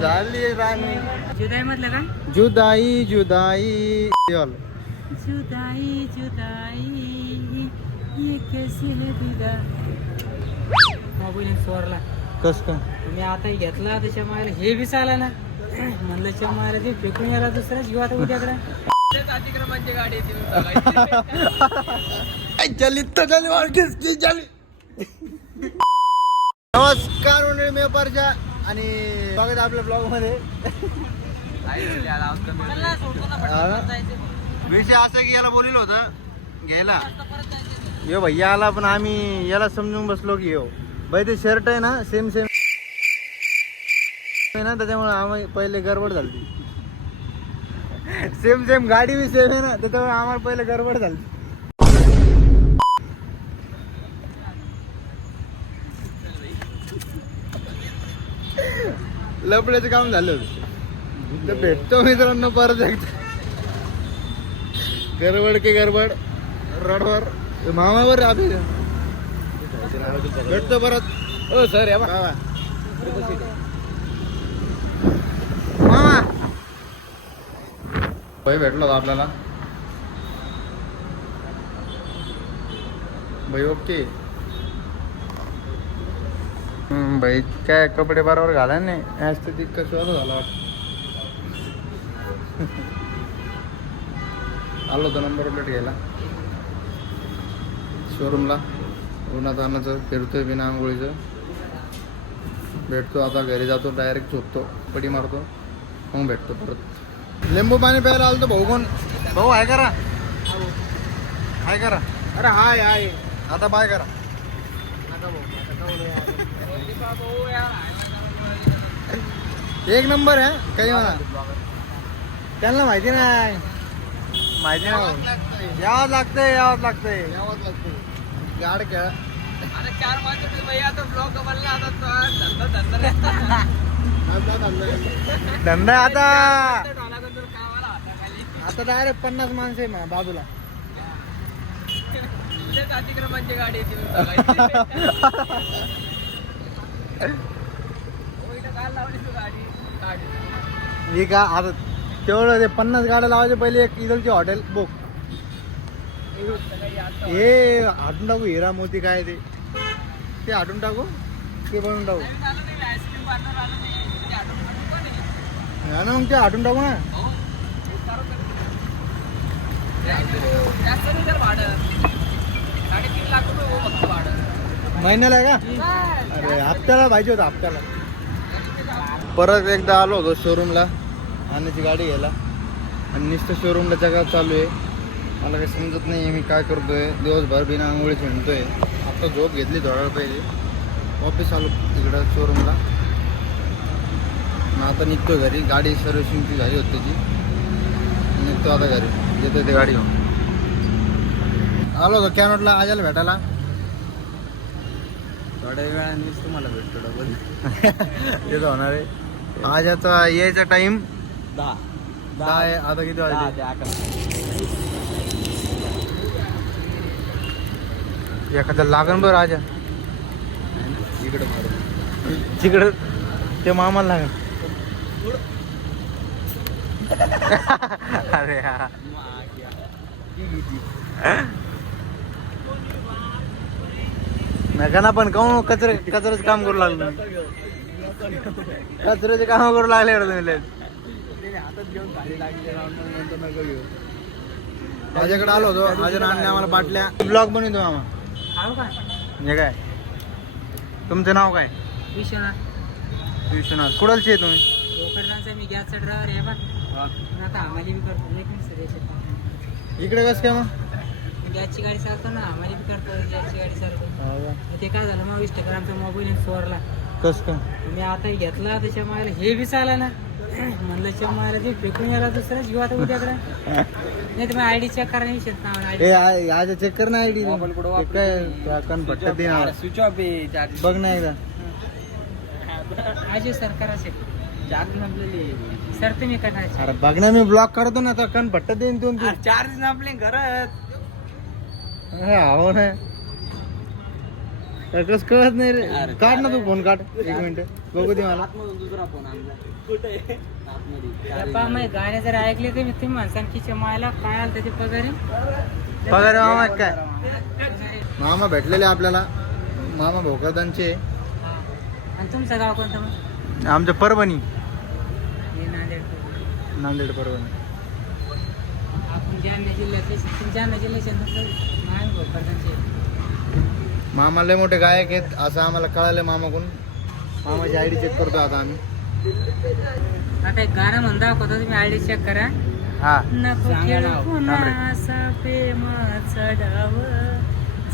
झाली राणी जुदाई मधलं काय जुदाई जुदाई जुदाई जुदाई ये कैसी है दिदा मोबाईल चोरला कस काय तुम्ही आताही घेतला त्याच्या मायला हे बी चाला ना म्हणलं च्या मायला ते फेकून गेला दुसऱ्या जीव आता उद्याकडे अतिक्रमणची गाडी नमस्कार मंडळी मी परजा आणि बघत आपल्या ब्लॉग मध्ये विषय असं की याला बोललेलं होतं घ्यायला यो भैया आला पण आम्ही याला समजून बसलो की यो भाई ते शर्ट आहे ना सेम सेम आहे ना त्याच्यामुळे आम्ही पहिले गडबड झाली सेम सेम गाडी बी सेम आहे ना त्याच्यामुळे आम्हाला पहिले गडबड झाली लपड्याचं काम झालं तर भेटतो मित्रांनो परत एकदा गडबड की गडबड रडवर मामावर आपली भेटतो परत हो सर या मामा भाई भेटलो होता आपल्याला भाई ओके भाई काय कपडे बरोबर घाला नाही ॲज ते कसं झालं वाटत आलो होतो नंबर प्लेट घ्यायला शोरूमला उन्हात आणायचं फिरतोय बिना आंघोळीचं भेटतो आता घरी जातो डायरेक्ट झोपतो पडी मारतो मग भेटतो परत लिंबू पाणी प्यायला आलो तो भाऊ कोण भाऊ हाय करा हाय करा अरे हाय हाय आता बाय करा एक नंबर आहे काही म्हणा त्यांना माहिती नाही माहिती नाही यावं लागतंय गाड खेळ धंदा आता डायरेक्ट 50 माणसं आहे ना बाजूला अतिक्रमणची गाडी ही का आता तेवढं ते 50 गाड्या लावायचे पहिले एक इथलची हॉटेल बुक हे हटून टाकू हिरा मोती काय ते हटून टाकू ते बनवून टाकू हा ना मग ते हटून टाकू ना महिन्याला आहे का अरे हप्त्याला पाहिजे होतं हप्त्याला परत एकदा आलो होतो शोरूमला आणण्याची गाडी घ्यायला आणि नुसतं शोरूमला जगात चालू आहे मला काही समजत नाही मी काय करतोय दिवसभर बिना आंघोळीच म्हणतोय आता झोप घेतली थोडा वेळ पहिले ऑफिस आलो तिकडं शोरूमला मग आता निघतो घरी गाडी सर्व्हिसिंगची झाली होती त्याची निघतो आता घरी येतो ते गाडी घेऊन आलो होतो कॅनोटला आजाला भेटायला थोड्या वेळानेच तुम्हाला भेटतो डबल तेच होणार आहे आज आता यायचा टाइम 10 आहे आता किती वाजले एखाद्या लागण बरं राजा इकडं तिकडं ते मामाला लागण अरे हा नका ना पण काहून कचऱ्याचं काम करू लागलो कचऱ्याचे काम करू लागले तुम्ही माझ्याकडे आलो होतो माझ्या नावाने आम्हाला बाटल्या ब्लॉग बनवतो मामा हे काय तुमचं नाव काय विश्वनाथ कुठलचे आहे तुम्ही मी गॅसचा ड्रायव्हर आहे बा आता आम्हाला बी करतो इकडे कसं काय मग गॅसची गाडी चालतो ना आम्हाला बी करतो गॅसची गाडी चालतो ते काय झालं मग 20 टक्कर आमचा मोबाईल चोरला कसं काय मी आताही घेतला त्याच्या मायला हे बी चाला ना म्हणलं च्या मायला ते फेकून गेला दुसऱ्या जीव आता उद्याकडे नाही तर आयडी चेक करायला विषय आज चेक कर ना आयडी काय कनपट्ट दे स्विच ऑफ आहे बघ ना एकदा आज सरकार असेल चार्ज नसलेली सर तुम्ही करणार अरे बघ ना मी ब्लॉक करतो ना आता कनपट्ट देईन दोन चार्ज नसले घरात हो ना कसं कळत नाही रे. काढ ना तू फोन काढ 1 मिनिट बघू दे मला. मग गाणे जर ऐकले तर मी तुम्ही म्हणसान की मायला काय आलं त्याचे पगार पगार मामा काय मामा भेटलेले आपल्याला मामा भोकरदांचे. आणि तुमचं गाव कोणतं मग? आमच्या परभणी हे नांदेड. नांदेड परभणी. आपण जालना जिल्ह्यातले जालना जिल्ह्याचे माय भोकरदांचे. मामा लय मोठे गायक आहेत असं आम्हाला कळालं मामाकडून. मामाची आयडी चेक करतो आता आम्ही. आता एक गाणं म्हणून दाखवतो तुम्ही आयडी चेक करा. हा नको खेळ पुन्हा असा प्रेमाचा डाव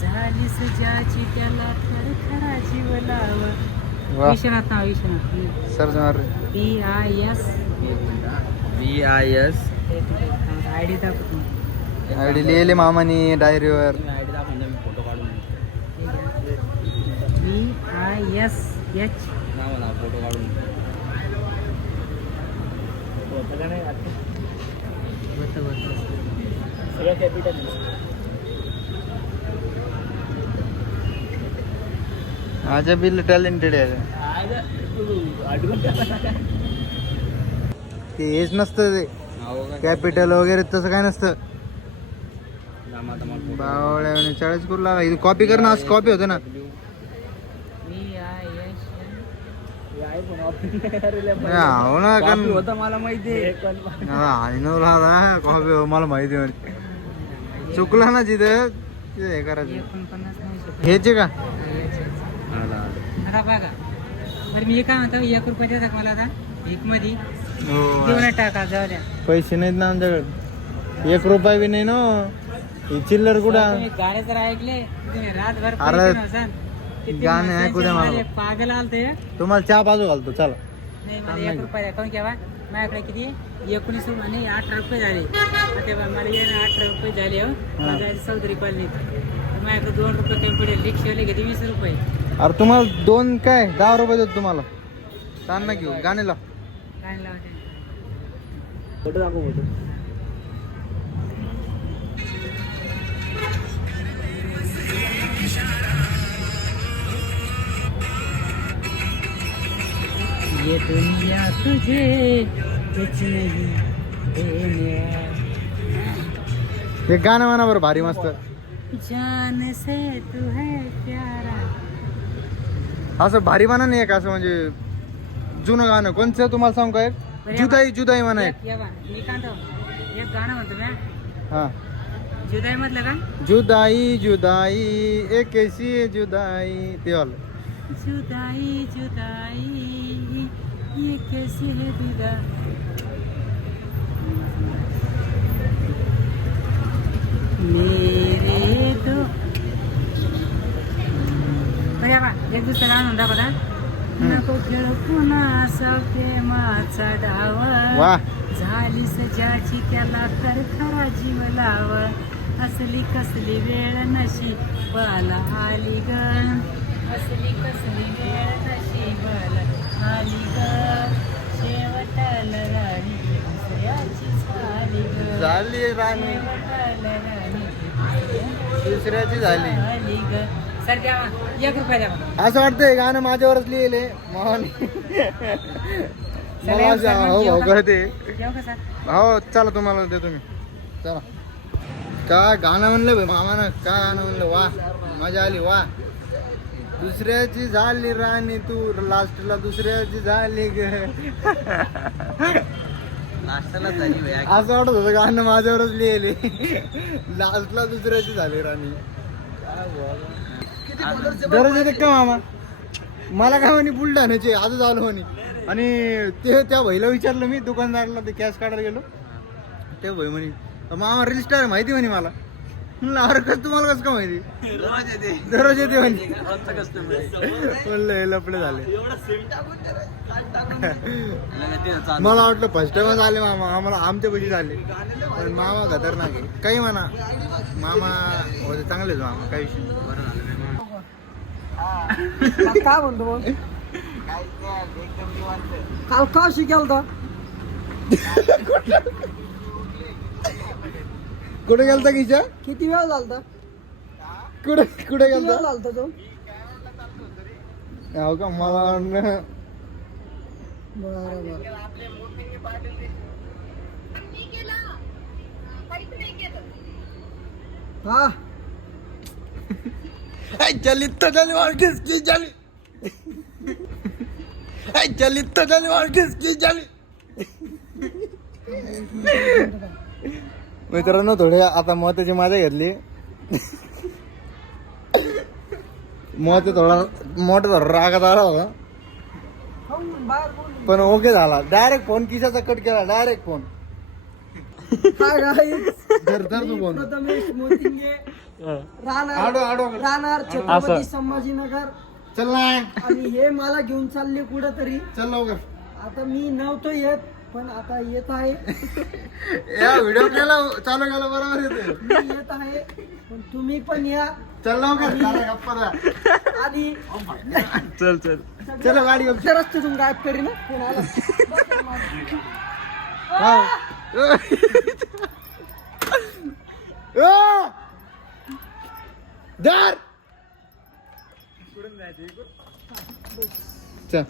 झालीस ज्याची त्याला खरा जीव लाव. वा विश्वनाथ नाव Vishwanath sir PIS VIS ID दाखवतो. आयडी लिहिले मामानी डायरीवर. VISH फोटो काढून माझ्या बिल टॅलेंटेड आहे ते हेच नसतं ते कॅपिटल वगैरे तसं काय नसतं. बावळ्या 40 करू लागा कॉपी कर ना. असं कॉपी होतं ना. हो ना कारण मला माहिती कॉपी मला माहिती आहे. चुकला ना जिथं तिथं हे करायचं. हेच का आता बघा बरं मी काय म्हणतो 1 रुपया देतात मला आता भीक मध्ये देऊन टाका जाऊ द्या. पैसे नाहीत ना आमच्याकडे 1 रुपया बी नाही ना. ही चिल्लर कुठं. तुम्ही गाणे जर ऐकले तुम्ही रातभर अरे, पैसे नसाल. किती गाणे ऐकू द्या मला. माझे पागल आलते. तुम्हाला चहा बाजू घालतो चला. नाही मला 1 रुपया द्या. काऊन केव्हा माझ्याकडे किती 19 आणि 18 रुपये झाले. तेव्हा मला 18 रुपये झाले. हो माझ्या चौधरी कॉलनीत माझ्याकडे 2 रुपये कमी पडेल. रिक्षावाले घेते 20 रुपये. अरे तुम्हाला 2 काय 10 रुपये देतो तुम्हाला. ताण ना घेऊ गाणे लाव. काय लावते फोटो दाखव फोटो. ये दुनिया तुझे कुछ नहीं देने हे गाणं म्हणा बरं भारी मस्त. जान से तू है प्यारा. असं भारी म्हणा नाही एक असं म्हणजे जुनं गाणं कोणचं तुम्हाला सांगू का. एक जुदाई जुदाई म्हणा एक. मी काय म्हणतो एक गाणं म्हणतो मी. हा जुदाई मधलं का जुदाई जुदाई एक ऐसी जुदाई ते वालं. जुदाई जुदाई ये कैसी है जुदा. मेरे तो बघा बा एक दुसरं गाणं म्हणता बघा. नको खेळ पुन्हा असा प्रेमाचा डाव वा झाली सजाची त्याला कर खरा जीव लाव. असली कसली वेळ नशीबाला आली ग. असली कसली वेळ नशीबाला आली ग. शेवटाला राणी दुसऱ्याची झाली ग. झाली राणी शेवटाला राणी दुसऱ्याची झाली. आली ग. सर द्या 1 रुपया द्या. असं वाटतंय गाणं माझ्यावरच लिहिले मोहन. मला असं हो कळते. जेव का सर हो चला तुम्हाला देतो मी. चला काय गाणं म्हणलं भाई मामानं. काय गाणं म्हणलं वा मजा आली वा. दुसऱ्याची झाली राणी तू लास्टला दुसऱ्याची झाली ग. असं वाटत होतं गाणं माझ्यावरच लिहिले. लास्टला दुसऱ्याची झाली राणी. दररोज येते का मामा. मला काय म्हणे बुलढाण्याचे आजच आलो म्हणे. आणि ते त्या भाईला विचारलं मी दुकानदाराला ते कॅश काढायला गेलो. ते भाई म्हणे मामा रील स्टार माहिती म्हणे मला. म्हणलं अरे कसं तुम्हाला कसं का माहिती. दररोज येते म्हणे. म्हणलं लपडे झाले. मला वाटलं फर्स्ट टाइमच आले मामा. आम्हाला आमच्या पैसे झाले पण मामा खतरनाक आहे. काही म्हणा मामा होते चांगलेच मामा काही विषय. काय म्हणतो मग काल का शिकेल कुठे गेलता किच्या. किती वेळ झालता कुठे कुठे गेलता. झालता तो हो का मला वाटलं बरोबर हा चलित चली वाटकीस की चली चलित चली वाटकीस की चली मित्रांनो थोडे आता महत्वाची माझ्या घेतली मोठा थोडा रागात आला होता बाहेर बोल पण ओके झाला डायरेक्ट फोन किशाचा कट केला डायरेक्ट फोन हाय गाईज धर तू फोन प्रथमेश मोतिंगे आडो आडो राहणार छत्रपती संभाजीनगर चल ना आणि हे मला घेऊन चालले कुठंतरी चल लवकर आता मी नव्हतो येत पण आता येत आहे या व्हिडिओ केला चालू केला बरोबर येते मी येत आहे पण तुम्ही पण या चल लवकर झाला गप्पा द्या. आणि चल चलो गाडी घेऊन. त्या रस्त्यातून गायब करी ना कोण आला? हा. धर चल